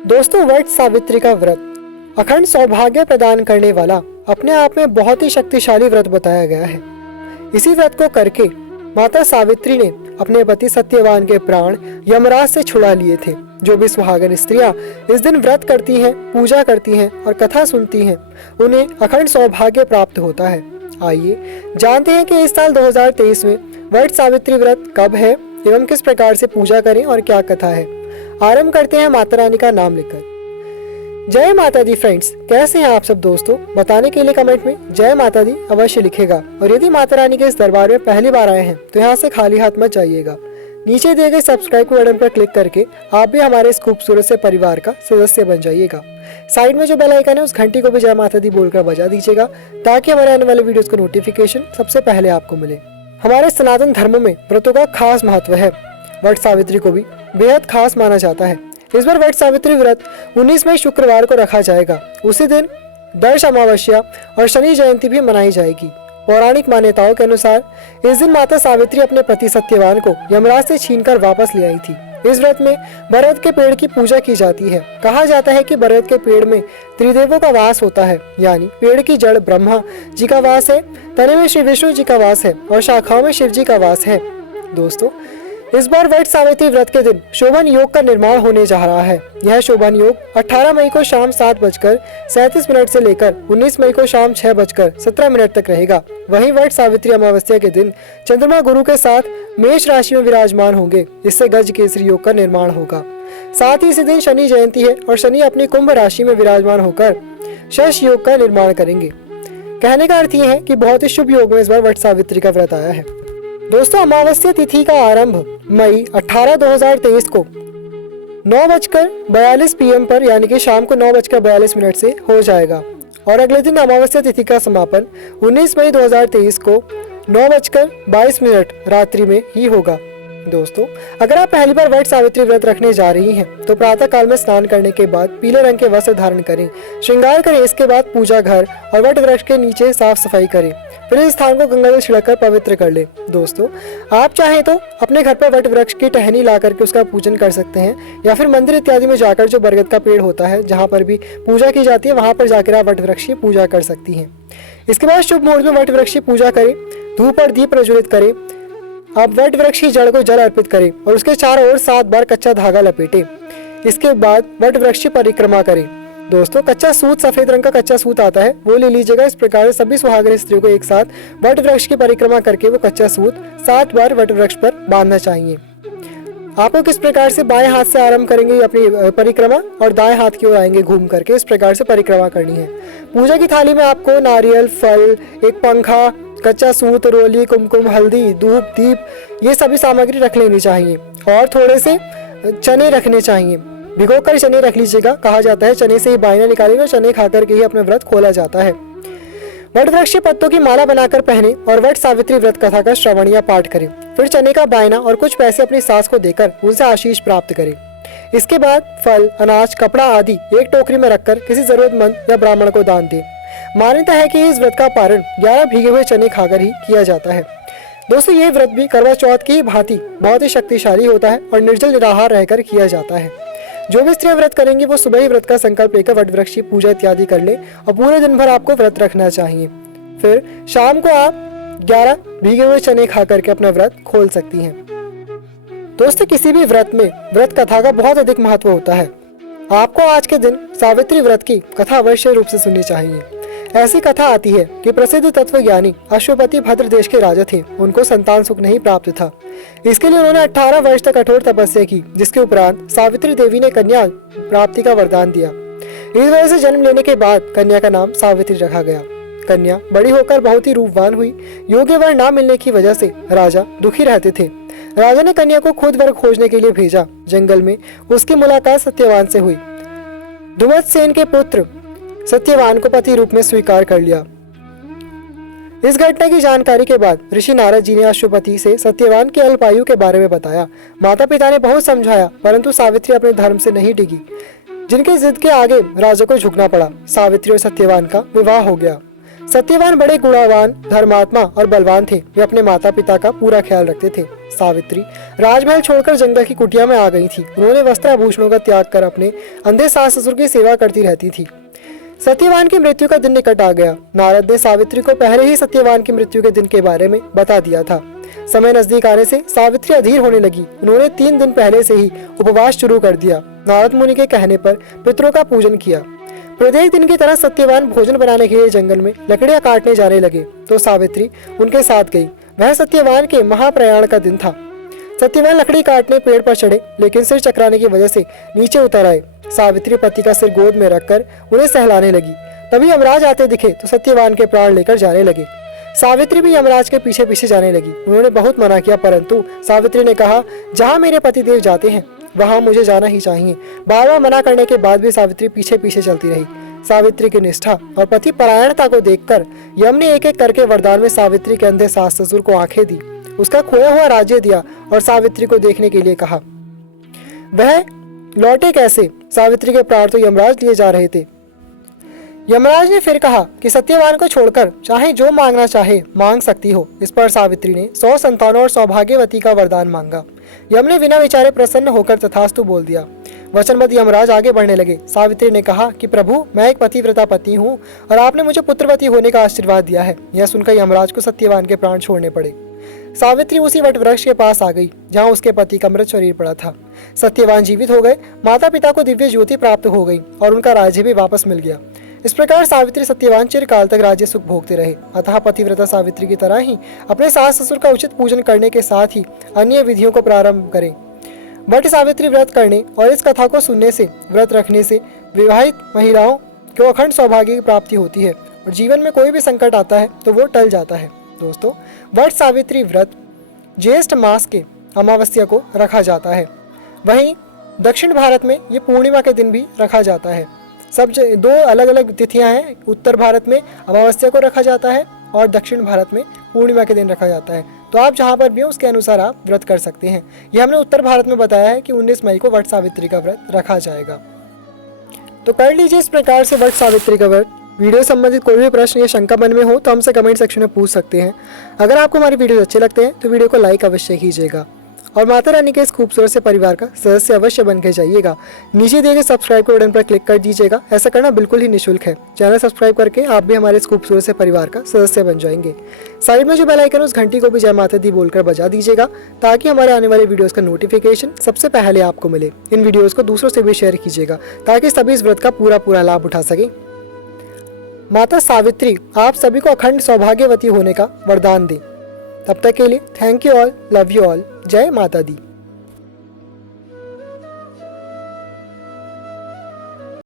दोस्तों, वट सावित्री का व्रत अखंड सौभाग्य प्रदान करने वाला अपने आप में बहुत ही शक्तिशाली व्रत बताया गया है। इसी व्रत को करके माता सावित्री ने अपने पति सत्यवान के प्राण यमराज से छुड़ा लिए थे। जो भी सुहागन स्त्रियां इस दिन व्रत करती हैं, पूजा करती हैं और कथा सुनती हैं, उन्हें अखंड सौभाग्य प्राप्त होता है। आइए जानते हैं कि इस साल 2023 में वट सावित्री व्रत कब है एवं किस प्रकार से पूजा करें और क्या कथा है। आरंभ करते हैं माता रानी का नाम लेकर। जय माता दी फ्रेंड्स, कैसे हैं आप सब दोस्तों? बताने के लिए कमेंट में जय माता दी अवश्य लिखेगा। और यदि माता रानी के इस दरबार में पहली बार आए हैं तो यहाँ से खाली हाथ मत जाइएगा। नीचे दिए गए सब्सक्राइब के बटन पर क्लिक करके आप भी हमारे इस खूबसूरत से परिवार का सदस्य बन जाइएगा। साइड में जो बेल आइकन है उस घंटी को भी जय माता दी बोलकर बजा दीजिएगा ताकि हमारे आने वाले वीडियोस का नोटिफिकेशन सबसे पहले आपको मिले। हमारे सनातन धर्म में व्रतों का खास महत्व है। वट सावित्री को भी बेहद खास माना जाता है। इस बार वट सावित्री व्रत 19 मई शुक्रवार को रखा जाएगा। उसी दिन दर्श अमावस्या और शनि जयंती भी मनाई जाएगी। पौराणिक मान्यताओं के अनुसार इस दिन माता सावित्री अपने पति सत्यवान को यमराज से छीनकर वापस ले आई थी। इस व्रत में बरगद के पेड़ की पूजा की जाती है। कहा जाता है कि बरगद के पेड़ में त्रिदेवों का वास होता है, यानी पेड़ की जड़ ब्रह्मा जी का वास है, तने में श्री विष्णु जी का वास है और शाखाओं में शिव जी का वास है। दोस्तों, इस बार वट सावित्री व्रत के दिन शोभन योग का निर्माण होने जा रहा है। यह शोभन योग 18 मई को शाम 7:37 से लेकर 19 मई को शाम 6:17 तक रहेगा। वहीं वट सावित्री अमावस्या के दिन चंद्रमा गुरु के साथ मेष राशि में विराजमान होंगे। इससे गज केसरी योग का निर्माण होगा। साथ ही इसी दिन शनि जयंती है और शनि अपनी कुंभ राशि में विराजमान होकर शश योग का निर्माण करेंगे। कहने का अर्थ यह है कि बहुत ही शुभ योग में इस बार वट सावित्री का व्रत आया है। दोस्तों, अमावस्या तिथि का आरंभ मई 18, 2023 को 9:42 PM पर यानी कि शाम को 9:42 से हो जाएगा और अगले दिन अमावस्या तिथि का समापन 19 मई 2023 को 9:22 रात्रि में ही होगा। दोस्तों, अगर आप पहली बार वट सावित्री व्रत रखने जा रही हैं तो प्रातः काल में स्नान करने के बाद पीले रंग के वस्त्र धारण करें, श्रृंगार करें। इसके बाद पूजा घर और वट वृक्ष के नीचे साफ सफाई करें। फिर इस स्थान को गंगा जल छिड़ककर पवित्र कर ले। दोस्तों, आप चाहें तो अपने घर पर वट वृक्ष की टहनी ला करके उसका पूजन कर सकते हैं या फिर मंदिर इत्यादि में जाकर जो बरगद का पेड़ होता है जहाँ पर भी पूजा की जाती है वहाँ पर जाकर आप वट वृक्ष की पूजा कर सकती हैं। इसके बाद शुभ मुहूर्त में वट वृक्ष की पूजा करें, धूप और दीप प्रज्वलित करें। आप वट वृक्ष की जड़ को जल अर्पित करें और उसके चारों ओर 7 बार कच्चा धागा लपेटें। इसके बाद वट वृक्ष की परिक्रमा करें। दोस्तों, कच्चा सूत, सफेद रंग का कच्चा सूत आता है, वो ले लीजिएगा। इस प्रकार सभी सुहागन स्त्रियों को एक साथ वट वृक्ष की परिक्रमा करके वो कच्चा सूत 7 बार वट वृक्ष पर बांधना चाहिए। आपको किस प्रकार से बाएं हाथ से आरंभ करेंगे अपनी परिक्रमा और दाएं हाथ की ओर आएंगे घूम करके। इस प्रकार से परिक्रमा करनी है। पूजा की थाली में आपको नारियल, फल, एक पंखा, कच्चा सूत, रोली, कुमकुम, हल्दी, धूप, दीप ये सभी सामग्री रख लेनी चाहिए और थोड़े से चने रखने चाहिए। भिगोकर चने रख लीजिएगा। कहा जाता है चने से ही बायना निकालेंगे और चने खाकर के ही अपना व्रत खोला जाता है। वट वृक्ष के पत्तों की माला बनाकर पहने और वट सावित्री व्रत कथा का श्रवण या पाठ करें। फिर चने का बायना और कुछ पैसे अपनी सास को देकर उनसे आशीष प्राप्त करें। इसके बाद फल, अनाज, कपड़ा आदि एक टोकरी में रखकर किसी जरूरतमंद या ब्राह्मण को दान दें। मान्यता है कि इस व्रत का पारण 11 भीगे हुए चने खाकर ही किया जाता है। दोस्तों, ये व्रत भी करवा चौथ की भांति बहुत ही शक्तिशाली होता है और निर्जल निराहार रहकर किया जाता है। जो भी स्त्रियां व्रत करेंगी वो सुबह ही व्रत का संकल्प लेकर वट वृक्ष की पूजा इत्यादि कर ले और पूरे दिन भर आपको व्रत रखना चाहिए। फिर शाम को आप 11 भीगे हुए चने खा करके अपना व्रत खोल सकती हैं। दोस्तों, किसी भी व्रत में व्रत कथा का बहुत अधिक महत्व होता है। आपको आज के दिन सावित्री व्रत की कथा अवश्य रूप से सुननी चाहिए। ऐसी कथा आती है कि प्रसिद्ध तत्वज्ञानी अश्वपति भद्र देश के राजा थे। उनको संतान सुख नहीं प्राप्त था। इसके लिए उन्होंने 18 वर्ष तक कठोर तपस्या की, जिसके उपरांत सावित्री देवी ने कन्या प्राप्ति का वरदान दिया। इस वजह से जन्म लेने के बाद कन्या का नाम सावित्री रखा गया। कन्या बड़ी होकर बहुत ही रूपवान हुई। योग्य वर न मिलने की वजह से राजा दुखी रहते थे। राजा ने कन्या को खुद वर खोजने के लिए भेजा। जंगल में उसकी मुलाकात सत्यवान से हुई। धुमतसेन के पुत्र सत्यवान को पति रूप में स्वीकार कर लिया। इस घटना की जानकारी के बाद ऋषि नारद जी ने अश्वपति से सत्यवान के अल्पायु के बारे में बताया। माता पिता ने बहुत समझाया परंतु सावित्री अपने धर्म से नहीं डिगी, जिनके जिद के आगे राजा को झुकना पड़ा। सावित्री और सत्यवान का विवाह हो गया। सत्यवान बड़े गुणवान, धर्मात्मा और बलवान थे। वे अपने माता पिता का पूरा ख्याल रखते थे। सावित्री राजमहल छोड़कर जंगल की कुटिया में आ गई थी। उन्होंने वस्त्र आभूषणों का त्याग कर अपने अंधे सास ससुर की सेवा करती रहती थी। सत्यवान की मृत्यु का दिन निकट आ गया। नारद ने सावित्री को पहले ही सत्यवान की मृत्यु के दिन के बारे में बता दिया था। समय नजदीक आने से सावित्री अधीर होने लगी। उन्होंने 3 दिन पहले से ही उपवास शुरू कर दिया। नारद मुनि के कहने पर पितरों का पूजन किया। प्रत्येक दिन की तरह सत्यवान भोजन बनाने के लिए जंगल में लकड़ियां काटने जाने लगे तो सावित्री उनके साथ गई। वह सत्यवान के महाप्रयाण का दिन था। सत्यवान लकड़ी काटने पेड़ पर चढ़े, लेकिन सिर चकराने की वजह से नीचे उतर आए। सावित्री पति का सिर गोद में रखकर उन्हें सहलाने लगी। तभी यमराज आते दिखे तो सत्यवान के प्राण लेकर जाने लगे। सावित्री भी यमराज के पीछे पीछे जाने लगी। उन्होंने बहुत मना किया, परंतु सावित्री ने कहा, जहाँ मेरे पतिदेव जाते हैं वहां मुझे जाना ही चाहिए। बार बार मना करने के बाद भी सावित्री पीछे पीछे चलती रही। सावित्री की निष्ठा और पति परायणता को देखकर यम ने एक एक करके वरदान में सावित्री के अंधे सास ससुर को आंखें दी, उसका खोया हुआ राज्य दिया और सावित्री को देखने के लिए कहा। वह लौटे कैसे? सावित्री के प्राण तो यमराज लिए जा रहे थे। यमराज ने फिर कहा कि सत्यवान को छोड़कर चाहे जो मांगना चाहे मांग सकती हो। इस पर सावित्री ने 100 संतानों और सौभाग्यवती का वरदान मांगा। यम ने बिना विचारे प्रसन्न होकर तथास्तु बोल दिया। वचनबद्ध यमराज आगे बढ़ने लगे। सावित्री ने कहा कि प्रभु, मैं एक पतिव्रता पत्नी हूँ और आपने मुझे पुत्रवती होने का आशीर्वाद दिया है। यह सुनकर यमराज को सत्यवान के प्राण छोड़ने पड़े। सावित्री उसी वट वृक्ष के पास आ गई जहाँ उसके पति का मृत शरीर पड़ा था। सत्यवान जीवित हो गए। माता पिता को दिव्य ज्योति प्राप्त हो गई और उनका राज्य भी वापस मिल गया। इस प्रकार सावित्री सत्यवान चिरकाल तक राज्य सुख भोगते रहे। अतः पतिव्रता सावित्री की तरह ही अपने सास ससुर का उचित पूजन करने के साथ ही अन्य विधियों को प्रारंभ करें। वट सावित्री व्रत करने और इस कथा को सुनने से, व्रत रखने से विवाहित महिलाओं को अखंड सौभाग्य की प्राप्ति होती है और जीवन में कोई भी संकट आता है तो वो टल जाता है। दोस्तों, वट सावित्री व्रत ज्येष्ठ मास के अमावस्या को रखा जाता है। वहीं दक्षिण भारत में ये पूर्णिमा के दिन भी रखा जाता है। सब 2 अलग अलग तिथियां हैं। उत्तर भारत में अमावस्या को रखा जाता है और दक्षिण भारत में पूर्णिमा के दिन रखा जाता है। तो आप जहां पर भी हो उसके अनुसार आप व्रत कर सकते हैं। यह हमने उत्तर भारत में बताया है कि 19 मई को वट सावित्री का व्रत रखा जाएगा। तो कर लीजिए इस प्रकार से वट सावित्री का व्रत। वीडियो संबंधित कोई भी प्रश्न या शंका मन में हो तो हमसे कमेंट सेक्शन में पूछ सकते हैं। अगर आपको हमारी वीडियो अच्छे लगते हैं तो वीडियो को लाइक अवश्य कीजिएगा और माता रानी के इस खूबसूरत से परिवार का सदस्य अवश्य बन के जाइएगा। नीचे दिए गए सब्सक्राइब के बटन पर क्लिक कर दीजिएगा। ऐसा करना बिल्कुल ही निःशुल्क है। चैनल सब्सक्राइब करके आप भी हमारे इस खूबसूरत से परिवार का सदस्य बन जाएंगे। साइड में जो बेल आइकन उस घंटी को भी जय माता दी बोलकर बजा दीजिएगा ताकि हमारे आने वाले वीडियोस का नोटिफिकेशन सबसे पहले आपको मिले। इन वीडियोस को दूसरों से भी शेयर कीजिएगा ताकि सभी इस व्रत का पूरा लाभ उठा सके। माता सावित्री आप सभी को अखंड सौभाग्यवती होने का वरदान दे। तब तक के लिए thank you all, love you all, जय माता दी।